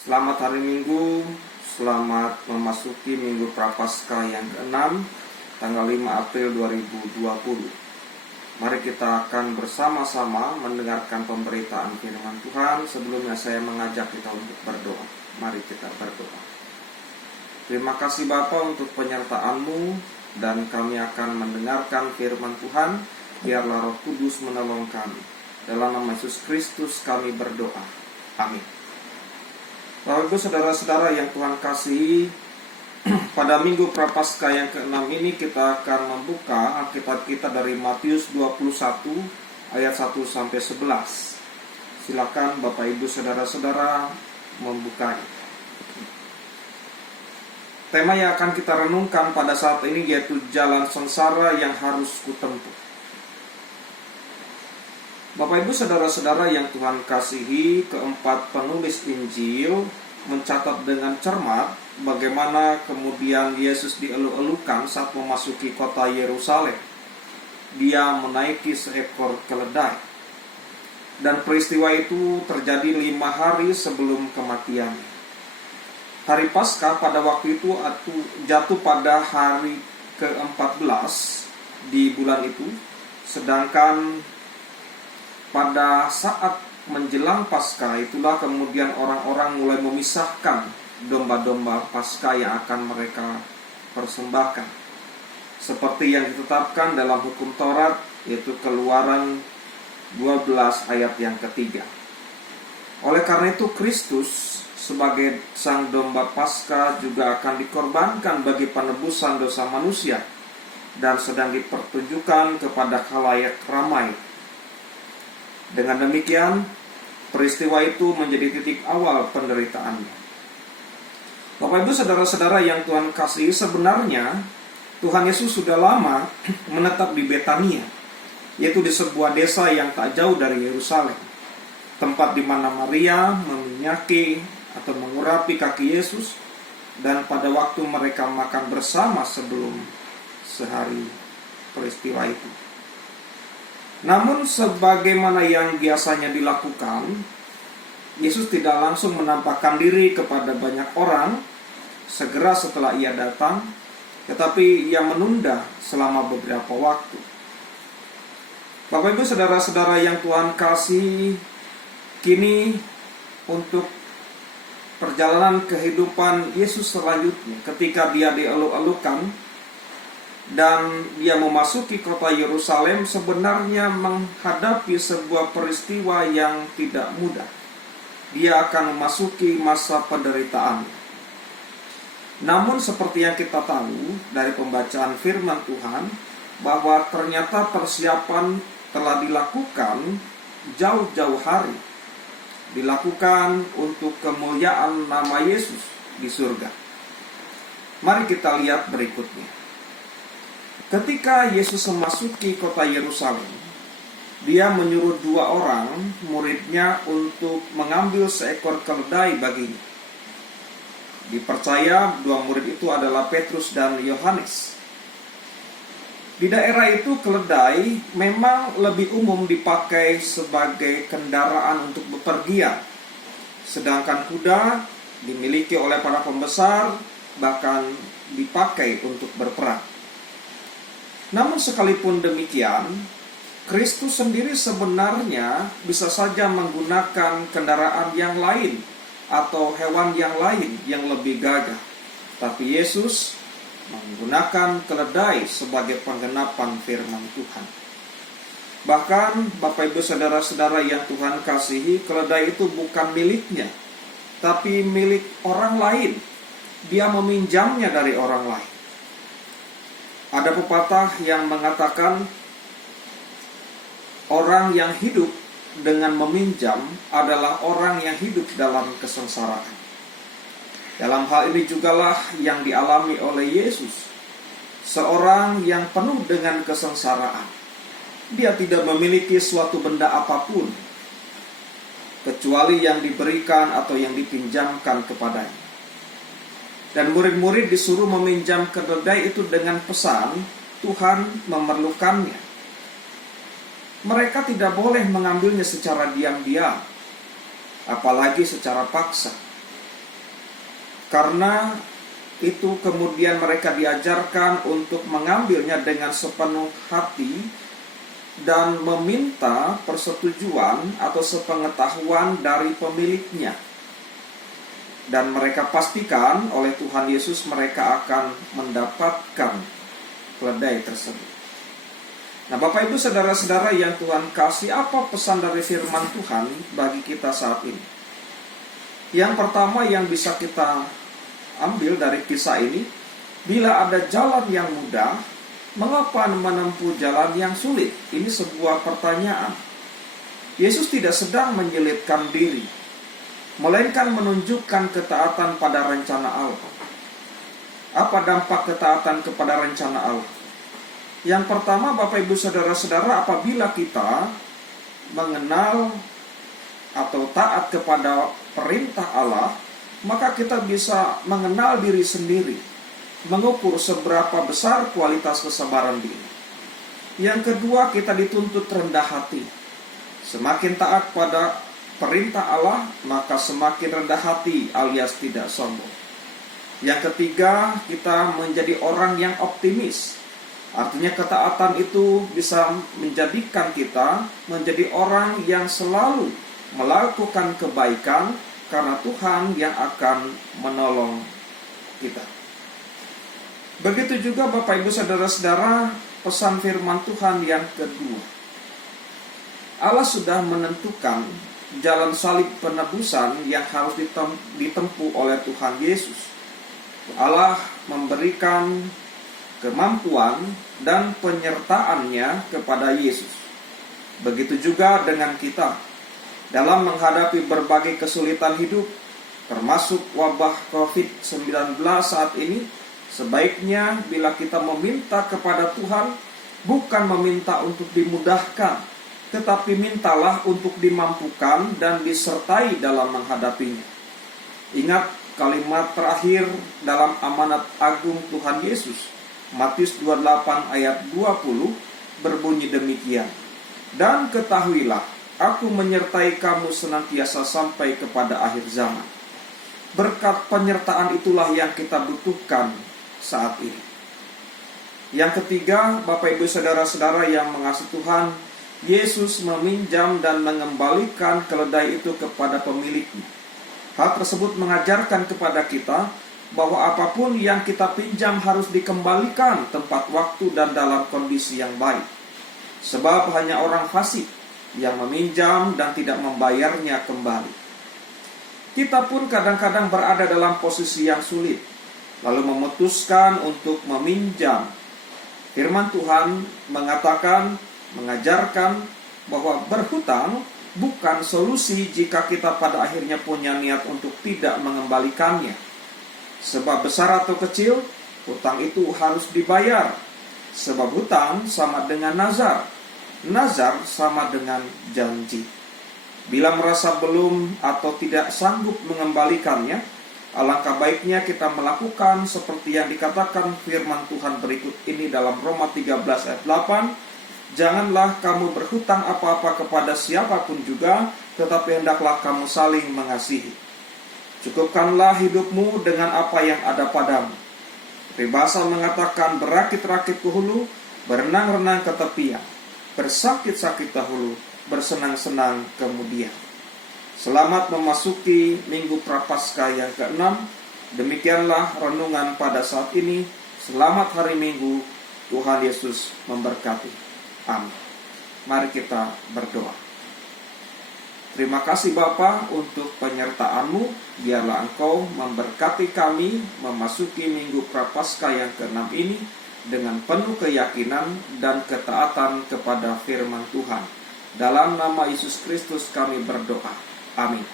Selamat hari Minggu, selamat memasuki Minggu Prapaskah yang ke-6, tanggal 5 April 2020. Mari kita akan bersama-sama mendengarkan pemberitaan firman Tuhan. Sebelumnya saya mengajak kita untuk berdoa. Mari kita berdoa. Terima kasih Bapa untuk penyertaan-Mu, dan kami akan mendengarkan firman Tuhan. Biarlah Roh Kudus menolong kami. Dalam nama Yesus Kristus kami berdoa. Amin. Bapak Ibu saudara-saudara yang Tuhan kasihi, pada Minggu Prapaskah yang ke-6 ini kita akan membuka Alkitab kita dari Matius 21 ayat 1 sampai 11. Silakan Bapak Ibu saudara-saudara membukanya. Tema yang akan kita renungkan pada saat ini yaitu jalan sengsara yang harus kutempuh. Bapak Ibu saudara-saudara yang Tuhan kasihi, keempat penulis Injil mencatat dengan cermat bagaimana kemudian Yesus dielu-elukan saat memasuki kota Yerusalem. Dia menaiki seekor keledai. Dan peristiwa itu terjadi 5 hari sebelum kematiannya. Hari Paskah pada waktu itu jatuh pada hari ke-14 di bulan itu, sedangkan pada saat menjelang Paskah itulah kemudian orang-orang mulai memisahkan domba-domba Paskah yang akan mereka persembahkan. Seperti yang ditetapkan dalam hukum Taurat, yaitu Keluaran 12 ayat yang ketiga. Oleh karena itu Kristus sebagai sang domba Paskah juga akan dikorbankan bagi penebusan dosa manusia dan sedang dipertunjukkan kepada khalayak ramai. Dengan demikian, peristiwa itu menjadi titik awal penderitaannya. Bapak Ibu saudara-saudara yang Tuhan kasihi, sebenarnya Tuhan Yesus sudah lama menetap di Betania, yaitu di sebuah desa yang tak jauh dari Yerusalem, tempat di mana Maria meminyaki atau mengurapi kaki Yesus, dan pada waktu mereka makan bersama sebelum sehari peristiwa itu. Namun sebagaimana yang biasanya dilakukan, Yesus tidak langsung menampakkan diri kepada banyak orang segera setelah ia datang, tetapi ia menunda selama beberapa waktu. Bapak Ibu saudara-saudara yang Tuhan kasih, kini untuk perjalanan kehidupan Yesus selanjutnya, ketika dia dielu-elukan dan dia memasuki kota Yerusalem, sebenarnya menghadapi sebuah peristiwa yang tidak mudah. Dia akan memasuki masa penderitaan. Namun seperti yang kita tahu dari pembacaan firman Tuhan, bahwa ternyata persiapan telah dilakukan jauh-jauh hari. Dilakukan untuk kemuliaan nama Yesus di surga. Mari kita lihat berikutnya. Ketika Yesus memasuki kota Yerusalem, dia menyuruh 2 orang muridnya untuk mengambil seekor keledai baginya. Dipercaya 2 murid itu adalah Petrus dan Yohanes. Di daerah itu keledai memang lebih umum dipakai sebagai kendaraan untuk bepergian, sedangkan kuda dimiliki oleh para pembesar, bahkan dipakai untuk berperang. Namun sekalipun demikian, Kristus sendiri sebenarnya bisa saja menggunakan kendaraan yang lain atau hewan yang lain yang lebih gagah. Tapi Yesus menggunakan keledai sebagai penggenapan firman Tuhan. Bahkan Bapak Ibu saudara-saudara yang Tuhan kasihi, keledai itu bukan miliknya, tapi milik orang lain. Dia meminjamnya dari orang lain. Ada pepatah yang mengatakan orang yang hidup dengan meminjam adalah orang yang hidup dalam kesengsaraan. Dalam hal ini jugalah yang dialami oleh Yesus, seorang yang penuh dengan kesengsaraan. Dia tidak memiliki suatu benda apapun kecuali yang diberikan atau yang dipinjamkan kepadanya. Dan murid-murid disuruh meminjam keledai itu dengan pesan Tuhan memerlukannya. Mereka tidak boleh mengambilnya secara diam-diam, apalagi secara paksa. Karena itu kemudian mereka diajarkan untuk mengambilnya dengan sepenuh hati dan meminta persetujuan atau sepengetahuan dari pemiliknya. Dan mereka pastikan oleh Tuhan Yesus mereka akan mendapatkan keledai tersebut. Nah, Bapak Ibu saudara-saudara yang Tuhan kasih, apa pesan dari firman Tuhan bagi kita saat ini? Yang pertama yang bisa kita ambil dari kisah ini, bila ada jalan yang mudah, mengapa menempuh jalan yang sulit? Ini sebuah pertanyaan. Yesus tidak sedang menyelipkan diri, melainkan menunjukkan ketaatan pada rencana Allah. Apa dampak ketaatan kepada rencana Allah? Yang pertama, Bapak Ibu saudara-saudara, apabila kita mengenal atau taat kepada perintah Allah, maka kita bisa mengenal diri sendiri, mengukur seberapa besar kualitas kesabaran diri. Yang kedua, kita dituntut rendah hati. Semakin taat pada perintah Allah, maka semakin rendah hati alias tidak sombong. Yang ketiga, kita menjadi orang yang optimis. Artinya ketaatan itu bisa menjadikan kita menjadi orang yang selalu melakukan kebaikan, karena Tuhan yang akan menolong kita. Begitu juga Bapak Ibu saudara-saudara, pesan firman Tuhan yang kedua. Allah sudah menentukan jalan salib penebusan yang harus ditempuh oleh Tuhan Yesus. Allah memberikan kemampuan dan penyertaannya kepada Yesus. Begitu juga dengan kita. Dalam menghadapi berbagai kesulitan hidup, termasuk wabah COVID-19 saat ini, sebaiknya bila kita meminta kepada Tuhan, bukan meminta untuk dimudahkan, tetapi mintalah untuk dimampukan dan disertai dalam menghadapinya. Ingat kalimat terakhir dalam amanat agung Tuhan Yesus, Matius 28 ayat 20 berbunyi demikian. Dan ketahuilah, Aku menyertai kamu senantiasa sampai kepada akhir zaman. Berkat penyertaan itulah yang kita butuhkan saat ini. Yang ketiga, Bapak Ibu saudara-saudara yang mengasihi Tuhan, Yesus meminjam dan mengembalikan keledai itu kepada pemiliknya. Hal tersebut mengajarkan kepada kita bahwa apapun yang kita pinjam harus dikembalikan tempat waktu dan dalam kondisi yang baik. Sebab hanya orang fasik yang meminjam dan tidak membayarnya kembali. Kita pun kadang-kadang berada dalam posisi yang sulit, lalu memutuskan untuk meminjam. Firman Tuhan mengatakan, mengajarkan bahwa berhutang bukan solusi jika kita pada akhirnya punya niat untuk tidak mengembalikannya. Sebab besar atau kecil, hutang itu harus dibayar. Sebab hutang sama dengan nazar. Nazar sama dengan janji. Bila merasa belum atau tidak sanggup mengembalikannya, alangkah baiknya kita melakukan seperti yang dikatakan firman Tuhan berikut ini dalam Roma 13 ayat 8. Janganlah kamu berhutang apa-apa kepada siapapun juga, tetapi hendaklah kamu saling mengasihi. Cukupkanlah hidupmu dengan apa yang ada padamu. Peribahasa mengatakan, berakit-rakit ke hulu, berenang-renang ke tepian. Bersakit-sakit dahulu, bersenang-senang kemudian. Selamat memasuki Minggu Prapaskah yang ke-6. Demikianlah renungan pada saat ini. Selamat hari Minggu. Tuhan Yesus memberkati. Amin. Mari kita berdoa. Terima kasih Bapa untuk penyertaan-Mu. Biarlah Engkau memberkati kami memasuki Minggu Prapaskah yang ke-6 ini dengan penuh keyakinan dan ketaatan kepada firman Tuhan. Dalam nama Yesus Kristus kami berdoa. Amin.